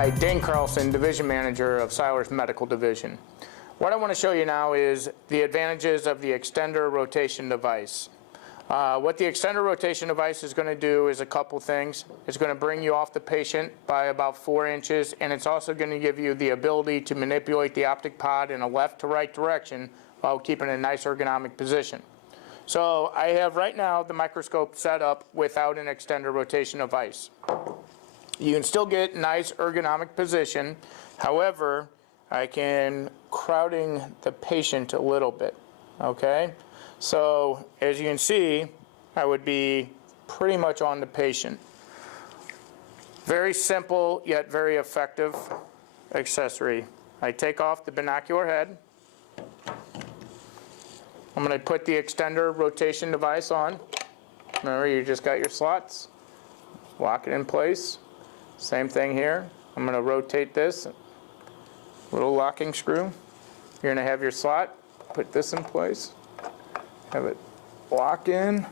Hi, Dane Carlson, Division Manager of Seiler's Medical Division. What I want to show you now is the advantages of the extender rotation device. What the extender rotation device is going to do is a couple things. It's going to bring you off the patient by about 4 inches, and it's also going to give you the ability to manipulate the optic pod in a left to right direction while keeping a nice ergonomic position. So I have right now the microscope set up without an extender rotation device. You can still get nice ergonomic position. However, I can crowding the patient a little bit. Okay? So as you can see, I would be pretty much on the patient. Very simple yet very effective accessory. I take off the binocular head. I'm going to put the extender rotation device on. Remember, you just got your slots. Lock it in place. Same thing here. I'm going to rotate this. Little locking screw. You're going to have your slot. Put this in place. Have it lock in.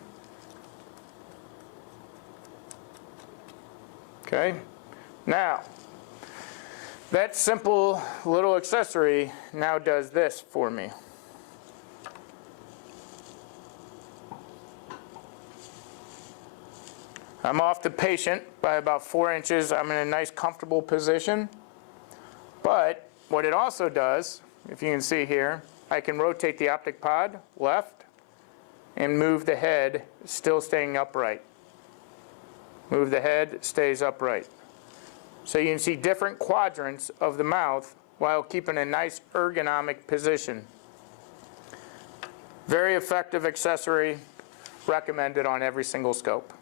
Okay. Now, that simple little accessory now does this for me. I'm off the patient by about 4 inches. I'm in a nice comfortable position. But what it also does, if you can see here, I can rotate the optic pod left and move the head, still staying upright. Move the head, stays upright. So you can see different quadrants of the mouth while keeping a nice ergonomic position. Very effective accessory, recommended on every single scope.